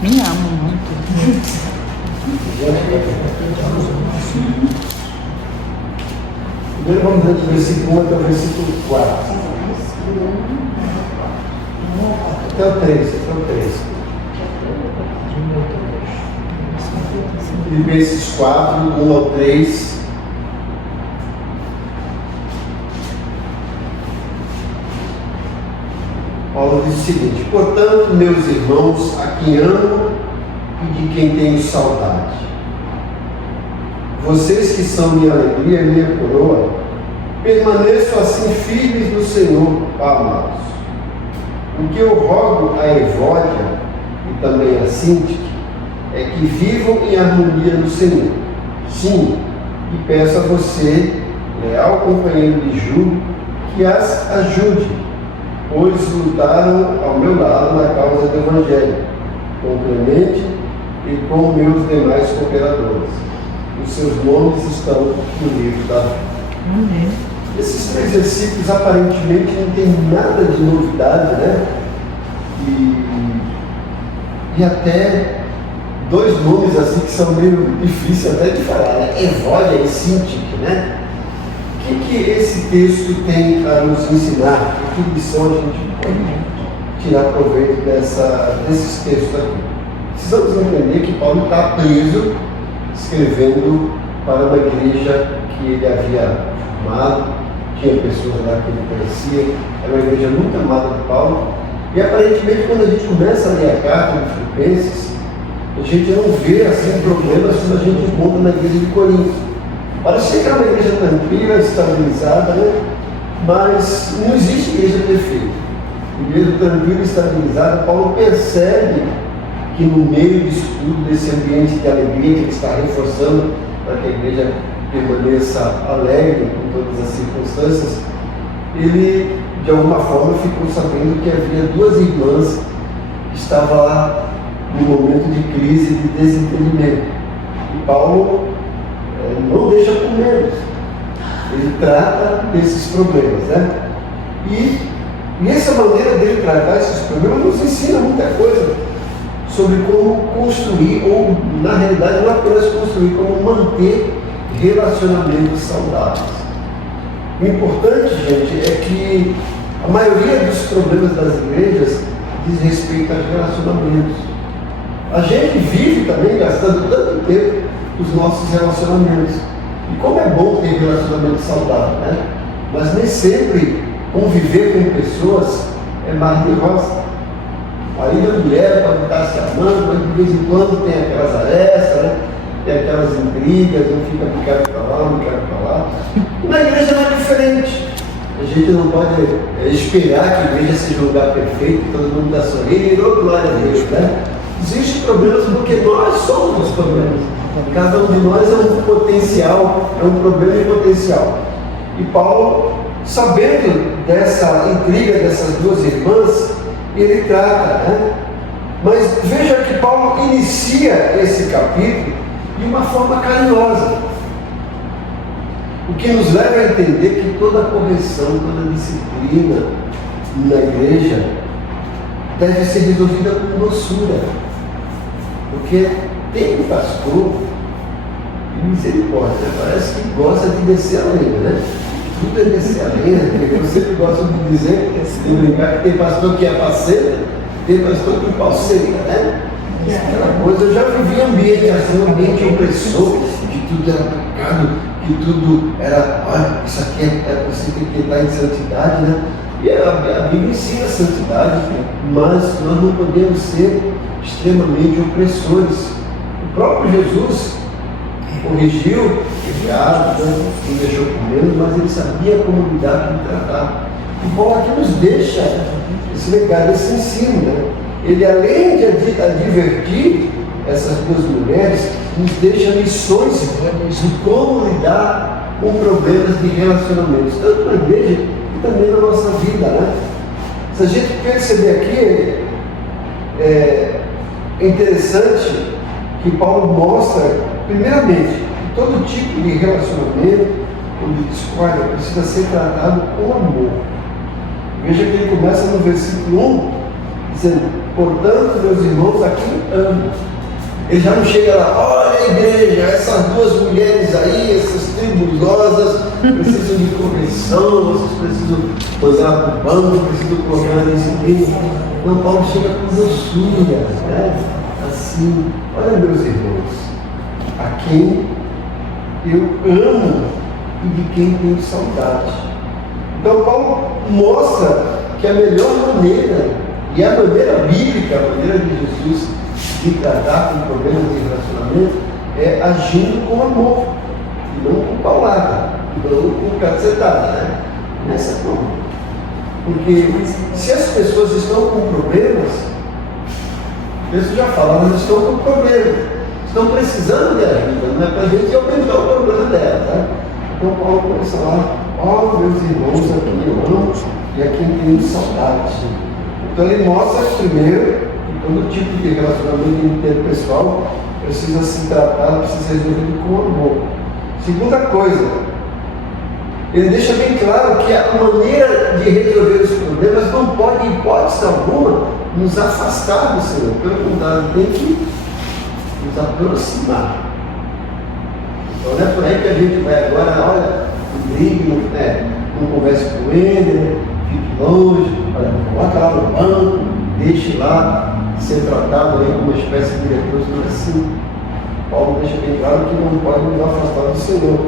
Me amo muito. Primeiro vamos ler do versículo 1 até o versículo 4. Até o 3, Filipenses 4, 1 ao 3. Paulo diz o seguinte: portanto, meus irmãos, a quem amo e de quem tenho saudade, vocês que são minha alegria e minha coroa, permaneçam assim firmes no Senhor, amados. O que eu rogo a Evódia e também a Síntique é que vivam em harmonia no Senhor. Sim, e peço a você, leal companheiro de julgo, que as ajude, pois lutaram ao meu lado na causa do Evangelho, com Clemente e com meus demais cooperadores. Os seus nomes estão no livro da vida. Amém. Esses 3 versículos aparentemente não tem nada de novidade, né? E até 2 nomes assim que são meio difíceis até de falar, né? Evódia e Síntique, né? O que esse texto tem a nos ensinar? Que lição a gente pode tirar proveito desses textos aqui? Precisamos entender que Paulo está preso escrevendo para uma igreja que ele havia formado, tinha pessoas lá que ele conhecia, era uma igreja muito amada de Paulo, e aparentemente quando a gente começa a ler a carta de Filipenses, a gente não vê assim problemas como a gente encontra na igreja de Corinto. Parece que é uma igreja tranquila, estabilizada, né? Mas não existe igreja perfeita. Igreja tranquila e estabilizada, Paulo percebe que no meio disso tudo, desse ambiente de alegria que ele está reforçando para que a igreja permaneça alegre com todas as circunstâncias, ele de alguma forma ficou sabendo que havia 2 irmãs que estavam lá no momento de crise, de desentendimento. E Paulo não deixa por menos, ele trata desses problemas, né? E essa maneira dele tratar esses problemas nos ensina muita coisa sobre como construir, ou na realidade não apenas construir, como manter relacionamentos saudáveis. O importante, gente, é que a maioria dos problemas das igrejas diz respeito aos relacionamentos. A gente vive também gastando tanto tempo os nossos relacionamentos. E como é bom ter relacionamento saudável, né? Mas nem sempre conviver com pessoas é mar de rosa. Marido e mulher podem estar se amando, mas de vez em quando tem aquelas arestas, né? Tem aquelas intrigas, um fica picado para lá, um quer para lá. E na igreja não é diferente. A gente não pode esperar que a igreja seja um lugar perfeito, que todo mundo está sorrindo, oh, glória a Deus, né? Existem problemas porque nós somos os problemas. Cada um de nós é um potencial, é um problema em potencial. E Paulo, sabendo dessa intriga dessas 2 irmãs, ele trata, né? Mas veja que Paulo inicia esse capítulo de uma forma carinhosa, o que nos leva a entender que toda correção, toda disciplina na igreja deve ser resolvida com doçura, porque tem um pastor de misericórdia, parece que gosta de descer a lenha, né? Tudo é descer a lenha, eu sempre gosto de dizer, de brincar, que tem pastor que é apacenta, tem pastor que palceita, né? Aquela coisa, eu já vivi ambiente assim, um ambiente opressor, que tudo era pecado, que tudo era, olha, isso aqui você tem que estar em santidade, né? E a Bíblia ensina a santidade, mas nós não podemos ser extremamente opressores. O próprio Jesus corrigiu pecado, não deixou com menos, mas ele sabia como lidar, como tratar. E Paulo aqui nos deixa esse legado, esse ensino, né? Ele, além de advertir essas 2 mulheres, nos deixa lições de como lidar com problemas de relacionamentos, tanto na igreja e também na nossa vida, né? Se a gente perceber aqui, é interessante que Paulo mostra, primeiramente, que todo tipo de relacionamento ou de discórdia precisa ser tratado com amor. Veja que ele começa no versículo 1 dizendo, portanto, meus irmãos, a quem amo. Ele já não chega lá, olha a igreja, essas duas mulheres aí, essas tribulosas, precisam de correção, vocês precisam mandar para o banco, precisam colocar na disciplina. Não, Paulo chega com doçura, né? Assim, olha meus irmãos, a quem eu amo e de quem tenho saudade. Então Paulo mostra que a melhor maneira, e a maneira bíblica, a maneira de Jesus de tratar com problemas de relacionamento, é agindo com amor, e não com paulada, não com cacetada, né? Nessa forma. Porque se as pessoas estão com problemas, isso já fala, elas estão com problemas, estão precisando de ajuda, não é para a gente aumentar o problema dela, tá? Então Paulo começa lá, ó meus irmãos, a quem eu amo e a quem tenho saudade. Então ele mostra primeiro que todo tipo de relacionamento interpessoal precisa se tratar, precisa ser resolvido com amor. Segunda coisa, ele deixa bem claro que a maneira de resolver os problemas não pode, em hipótese alguma, nos afastar do Senhor. Pelo contrário, tem que nos aproximar. Então não é por aí que a gente vai agora, olha, brigue, não converse com ele, fique longe, olha, coloca lá no banco, deixe lá ser tratado aí como uma espécie de diretor, não é assim. Paulo deixa bem claro que não pode nos afastar do Senhor.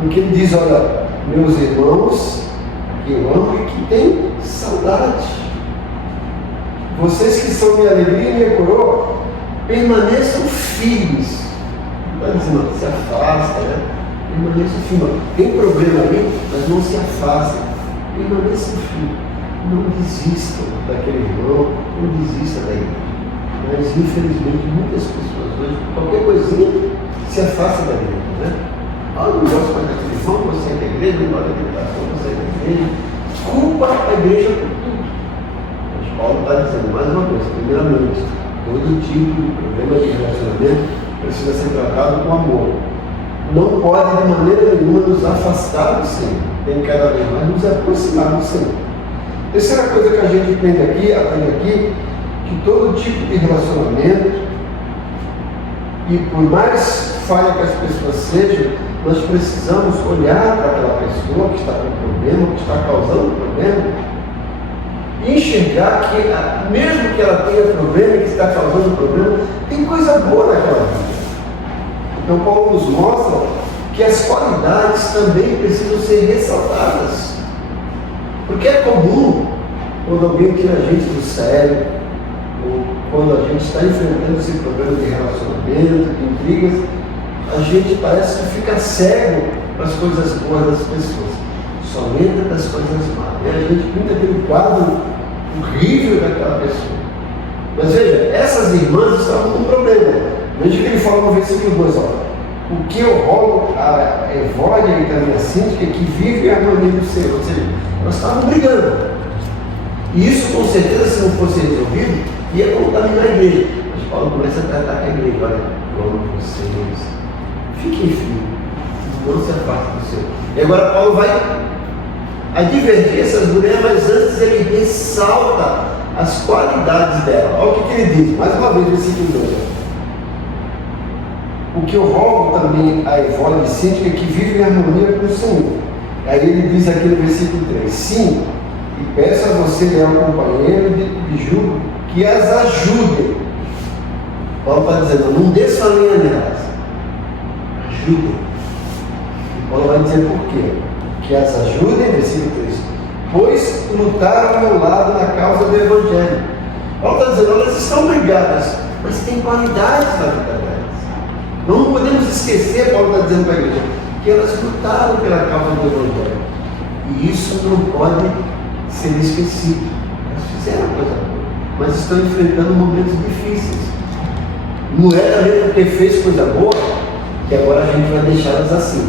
Porque ele diz, olha, meus irmãos, que eu amo e que têm saudade. Vocês que são minha alegria e minha coroa, permaneçam firmes. Não está dizendo, se afasta, né? Permaneçam firmes. Tem problema ali, mas não se afastem. Permaneçam firmes. Não desistam daquele irmão, não desistam da igreja. Mas, infelizmente, muitas pessoas hoje, qualquer coisinha, se afastam da igreja, né? Ah, não gosto mais daquele irmão, você é da igreja, não gosta da meditação, você é da igreja. Culpa a igreja por tudo. Mas Paulo está dizendo, mais uma vez, primeiramente, todo tipo de problema de relacionamento precisa ser tratado com amor. Não pode, de maneira nenhuma, nos afastar do Senhor. Tem cada vez mais nos aproximar do Senhor. Terceira coisa que a gente aprende aqui, que todo tipo de relacionamento, e por mais falha que as pessoas sejam, nós precisamos olhar para aquela pessoa que está com problema, que está causando problema, e enxergar que, mesmo que ela tenha problema e que está causando problema, tem coisa boa naquela vida. Então Paulo nos mostra que as qualidades também precisam ser ressaltadas. Porque é comum, quando alguém tira a gente do sério, ou quando a gente está enfrentando esse problema de relacionamento, de intrigas, a gente parece que fica cego para as coisas boas das pessoas, só lembra das coisas más. E a gente pinta aquele quadro horrível daquela pessoa. Mas veja, essas irmãs estavam com um problema. Veja que ele fala no versículo 2, ó. O que eu rogo a Evódia e também a Síntica que vive a harmonia do Senhor. Ou seja, elas estavam brigando. E isso, com certeza, se não fosse resolvido, ia contaminar a igreja. Mas Paulo começa a tratar com a igreja. Olha, vamos vocês, fiquem firmes, não se afastem do Senhor. E agora Paulo vai advertir essas mulheres, mas antes ele ressalta as qualidades dela. Olha o que ele diz, mais uma vez, versículo 2. O que eu rogo também a Evódia e Síntica que vive em harmonia com o Senhor. Aí ele diz aqui no versículo 3, sim, e peço a você, leal companheiro de julgo, que as ajudem. Paulo está dizendo, não desça a linha nelas, ajudem. E Paulo vai dizer por quê? Que as ajudem, versículo 3, pois lutaram ao meu lado na causa do Evangelho. Paulo está dizendo, elas estão brigadas, mas tem qualidades na vida delas. Não podemos esquecer, Paulo está dizendo para a igreja, que elas lutaram pela causa do Evangelho. E isso não pode ser esquecido. Elas fizeram coisa boa, mas estão enfrentando momentos difíceis. Não é também porque fez coisa boa que agora a gente vai deixá-las assim.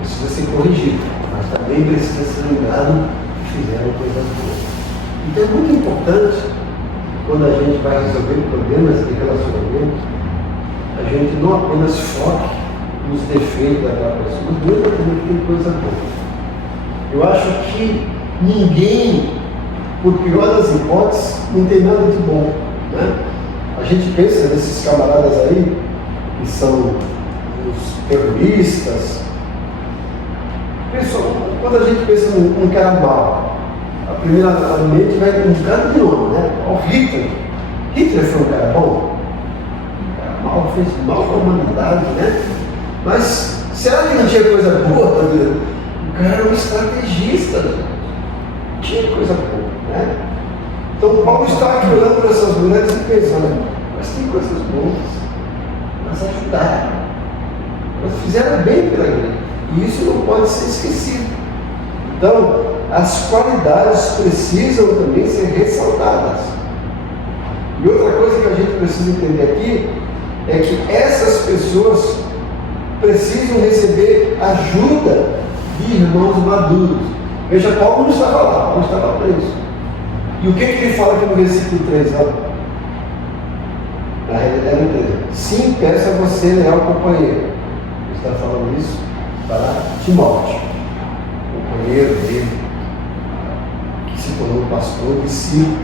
Precisa ser corrigido, mas também precisa ser lembrado que fizeram coisas boas. Então é muito importante, quando a gente vai resolver problemas de relacionamento, a gente não apenas foque nos defeitos daquela pessoa, mas mesmo também que tem coisa boa. Eu acho que ninguém por pior das hipóteses, não tem nada de bom, né? A gente pensa nesses camaradas aí, que são os terroristas. Quando a gente pensa num cara mau, a primeira mente vai um cara de nome, né? O Hitler. Hitler foi um cara bom? Um cara mau, fez mal para a humanidade, né? Mas será que não tinha coisa boa para ver? O cara era um estrategista, né? Tinha coisa boa, né? Então Paulo está aqui olhando para essas mulheres e pensando, mas tem coisas boas, elas ajudaram, elas fizeram bem pela igreja, e isso não pode ser esquecido. Então, as qualidades precisam também ser ressaltadas. E outra coisa que a gente precisa entender aqui é que essas pessoas precisam receber ajuda de irmãos maduros. Veja, Paulo não estava lá, Paulo estava preso. E o que ele fala aqui no versículo 3? Na realidade, sim, peça a você, leal companheiro. Ele está falando isso para Timóteo, companheiro dele, que se tornou pastor, discípulo.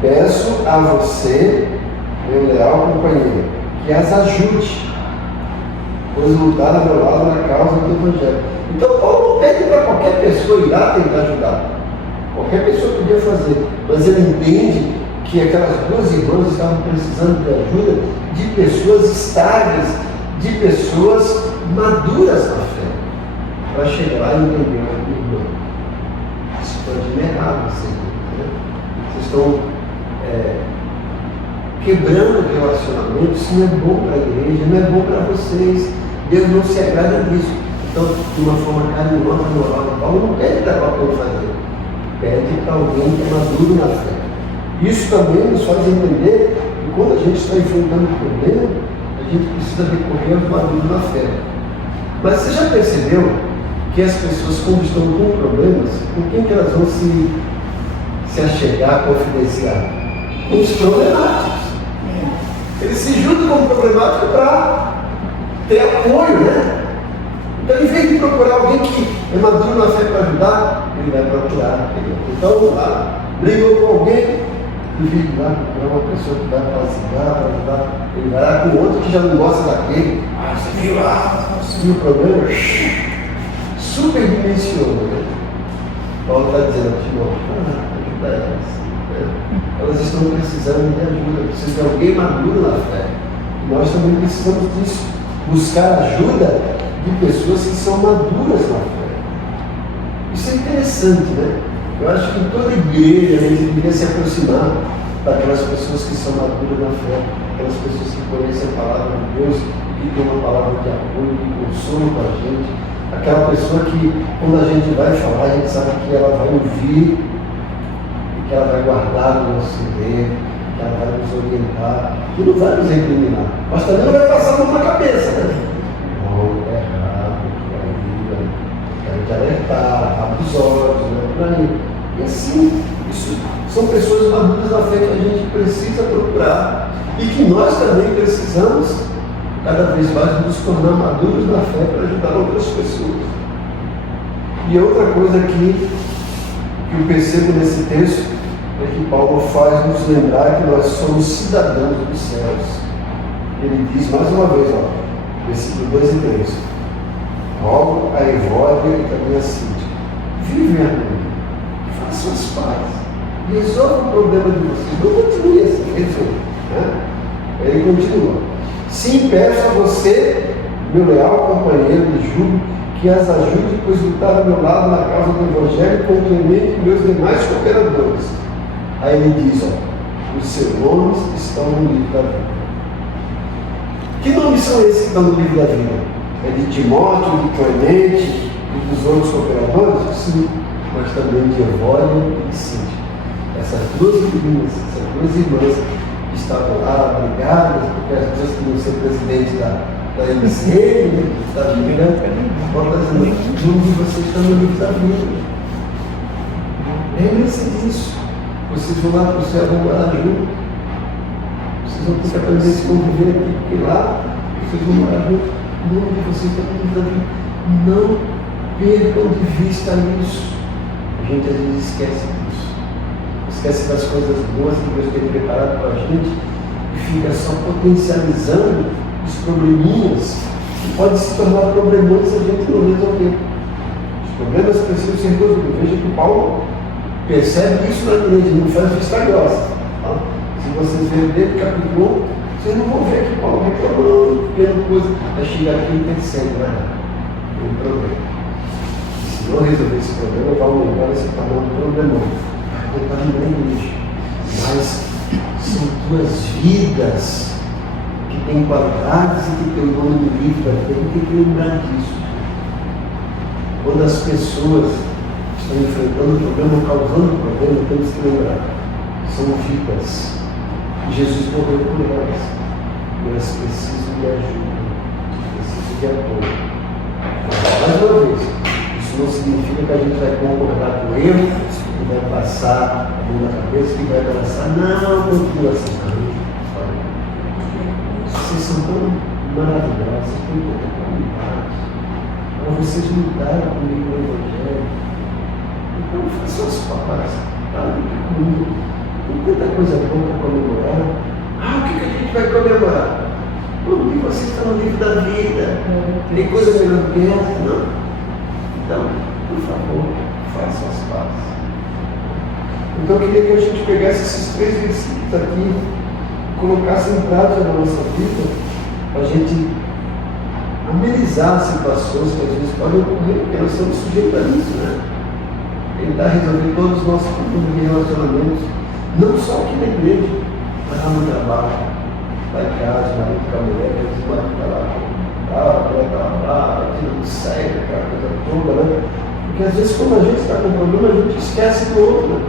Peço a você, meu leal companheiro, que as ajude, pois lutar ao meu lado na causa do Evangelho. Então Paulo não pede para qualquer pessoa ir lá tentar ajudar. Qualquer pessoa podia fazer, mas ele entende que aquelas duas irmãs estavam precisando de ajuda de pessoas estáveis, de pessoas maduras na fé, para chegar lá e entender, irmão, isso pode ir errado, né? Vocês estão quebrando o relacionamento, isso não é bom para a igreja, não é bom para vocês, Deus não se agrada disso. Então, de uma forma carinhosa, moral, Paulo não pede para qualquer um fazer, pede para alguém que é maduro na fé. Isso também nos faz entender que quando a gente está enfrentando um problema, a gente precisa recorrer aos maduros na fé. Mas você já percebeu que as pessoas, quando estão com problemas, com quem que elas vão se achegar, confidenciar? Com os problemáticos. Eles se juntam com o problemático para ter apoio, né? Então, em vez de procurar alguém que é maduro na fé para ajudar, ele vai procurar. Então, brigou com alguém, em vez de lá procurar uma pessoa que vai apaziguar, para ajudar, ele vai lá com outro que já não gosta daquele. Você viu lá, o problema? Superdimensiona, né? Paulo está dizendo, Timóteo, ajuda elas. Elas estão precisando de ajuda, precisam de alguém maduro na fé. Nós também precisamos disso, buscar ajuda de pessoas que são maduras na fé. Isso é interessante, né? Eu acho que toda igreja deveria se aproximar daquelas pessoas que são maduras na fé, aquelas pessoas que conhecem a palavra de Deus, que tem uma palavra de apoio, de consolo para a gente, aquela pessoa que, quando a gente vai falar, a gente sabe que ela vai ouvir, que ela vai guardar o nosso entender, que ela vai nos orientar, que não vai nos recriminar, mas também não vai passar a mão na cabeça, né? Não, é errado, quero te alertar, abre os olhos, né? Por aí. E assim, isso são pessoas maduras na fé que a gente precisa procurar e que nós também precisamos, cada vez mais, nos tornar maduros na fé para ajudar outras pessoas. E outra coisa aqui que eu percebo nesse texto é que Paulo faz nos lembrar que nós somos cidadãos dos céus. Ele diz mais uma vez, versículo 2 e 3, rogo a Evódia e também a Cíntia, vivem a harmonia, façam as pazes, resolvam o problema de vocês, não continue assim, resolva, né? Ele continua, sim, peço a você, meu leal companheiro de jugo, que as ajude, pois lutar ao meu lado na causa do Evangelho, com Clemente e meus demais cooperadores. Aí ele diz, os seus nomes estão no livro da vida. Que nomes são esses que estão no livro da vida? É de Timóteo, de Clemente e dos outros cooperadores? Sim, mas também de Evódia e de Cíntia. Essas duas meninas, essas duas irmãs que estavam lá brigadas, porque as duas queriam ser presidente da MCM, da vida, Paulo está dizendo, o nome de vocês está no livro da vida. Lembre-se disso. Vocês vão lá para o céu, vão morar junto. Vocês vão ter que aprender a se conviver aqui, porque lá vocês vão morar junto. O nome de vocês está no livro da vida. Não percam de vista isso. A gente às vezes esquece disso. esquece das coisas boas que Deus tem preparado para a gente e fica só potencializando os probleminhas que podem se tornar problemões se a gente não resolver. Os problemas precisam ser resolvidos. Veja que Paulo percebe isso na igreja, não faz vista grossa. Tá? Se vocês verem dentro do capítulo 1, vocês não vão ver que Paulo reclamando, vendo coisa, vai chegar aqui e pensando, tem um problema. Se não resolver esse problema, vai aumentar e se tornar um problemão. Vai contaminar a igreja. Mas são duas vidas que têm qualidades e que têm o nome do livro da vida. Tem que lembrar disso. Quando as pessoas estão enfrentando o problema, causando problema, temos que lembrar. São vidas. E Jesus morreu por elas. E elas precisam de ajuda. Precisam de apoio. Mais uma vez, isso não significa que a gente vai concordar com o erro, que vai passar a mão na cabeça, que vai abraçar. Não, continua assim. Vocês são tão maravilhosos, vocês têm tanta qualidade. Para vocês mudaram comigo no Evangelho. Então façam as palavras, falem comigo. Tem tanta coisa boa para comemorar. O que a gente vai comemorar? Porque vocês estão no livro da vida. Tem coisa melhor do que essa, não? Então, por favor, façam as pazes. Então eu queria que a gente pegasse esses 3 versículos aqui, colocasse em prática na nossa vida, para a gente amenizar situações que às vezes podem ocorrer, porque nós estamos sujeitos a isso, né? Tentar resolver todos os nossos problemas de relacionamentos, não só aqui na igreja, mas lá no trabalho, lá em casa, marido com a mulher, às vezes o marido está lá, a mulher está lá, não segue, aquela coisa toda, né? Porque às vezes quando a gente está com problema, a gente esquece do outro, né?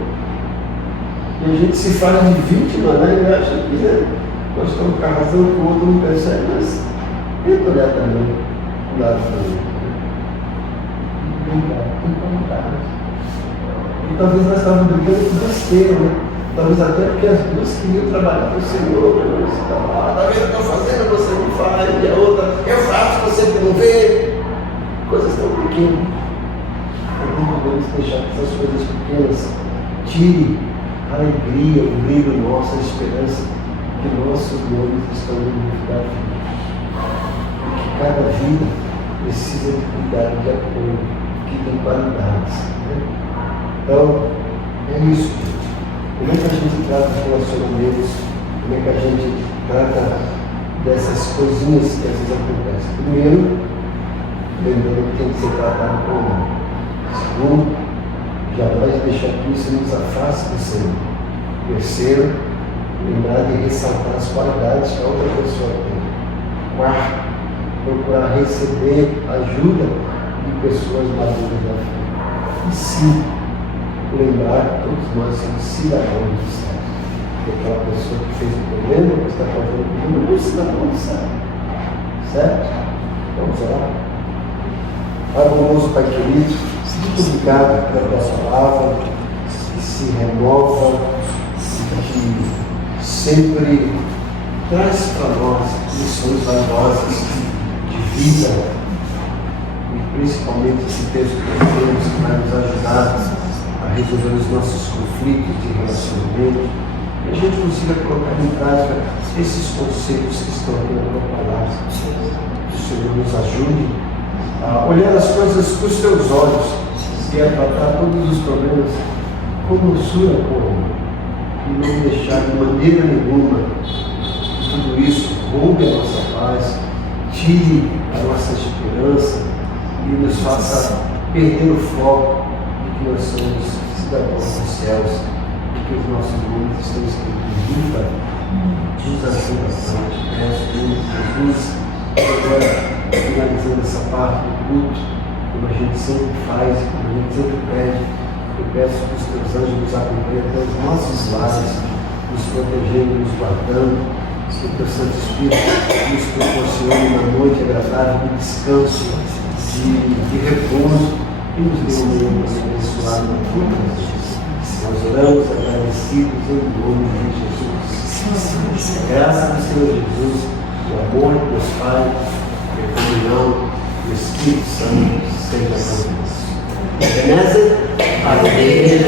E a gente se faz de vítima, né? E acha que, né, nós estamos com a razão que o outro não percebe, mas tenta olhar também o lado do outro. Tem vontade. E talvez nós estávamos brigando com besteira, né? Talvez até porque as duas queriam trabalhar para o Senhor, né? Você está lá, está vendo o que eu estou fazendo, você não faz, e a outra, eu faço, você não vê. Coisas tão pequenas. Não podemos deixar que essas coisas pequenas tirem a alegria, o brilho nosso, a esperança que nossos nomes estão no livro da vida. Porque cada vida precisa de cuidado, de apoio, que tem qualidades. Né? Então, é isso, gente. Como é que a gente trata os relacionamentos? Como é que a gente trata dessas coisinhas que às vezes acontecem? Primeiro, lembrando que tem que ser tratado com amor. Segundo, jamais deixar que isso nos afaste do Senhor. Terceiro, lembrar de ressaltar as qualidades que a outra pessoa tem. Quarto, procurar receber ajuda de pessoas maduras da fé. E cinco, lembrar que todos nós somos cidadãos do céu. Que aquela pessoa que fez o problema, que está fazendo o problema, não é cidadão do céu. Certo? Vamos lá. Pai bondoso, Pai querido, muito obrigado pela tua palavra, que se renova, que sempre traz para nós lições valiosas de vida, e principalmente esse texto que nós temos que vai nos ajudar a resolver os nossos conflitos de relacionamento, que a gente consiga colocar em prática esses conceitos que estão aqui na tua palavra. Que o Senhor nos ajude a olhar as coisas com os teus olhos e a tratar todos os problemas com doçura, e não deixar de maneira nenhuma tudo isso roube a nossa paz, tire a nossa esperança e nos faça perder o foco de que nós somos cidadãos dos céus e que os nossos nomes estão escritos em vida. Nos ajuda bastante, peço Jesus, agora finalizando essa parte do culto, como a gente sempre faz, como a gente sempre pede, eu peço que os teus anjos nos acompanhem até os nossos lares, nos protegendo, nos guardando, que o teu Santo Espírito nos proporcione uma noite agradável de descanso, de repouso, e nos dê um dia abençoado na tua presença. Nós oramos agradecidos em nome de Jesus. Graças ao Senhor Jesus, o amor de Deus Pai, a comunhão do Espírito Santo seja com nós. Beleza? Amém.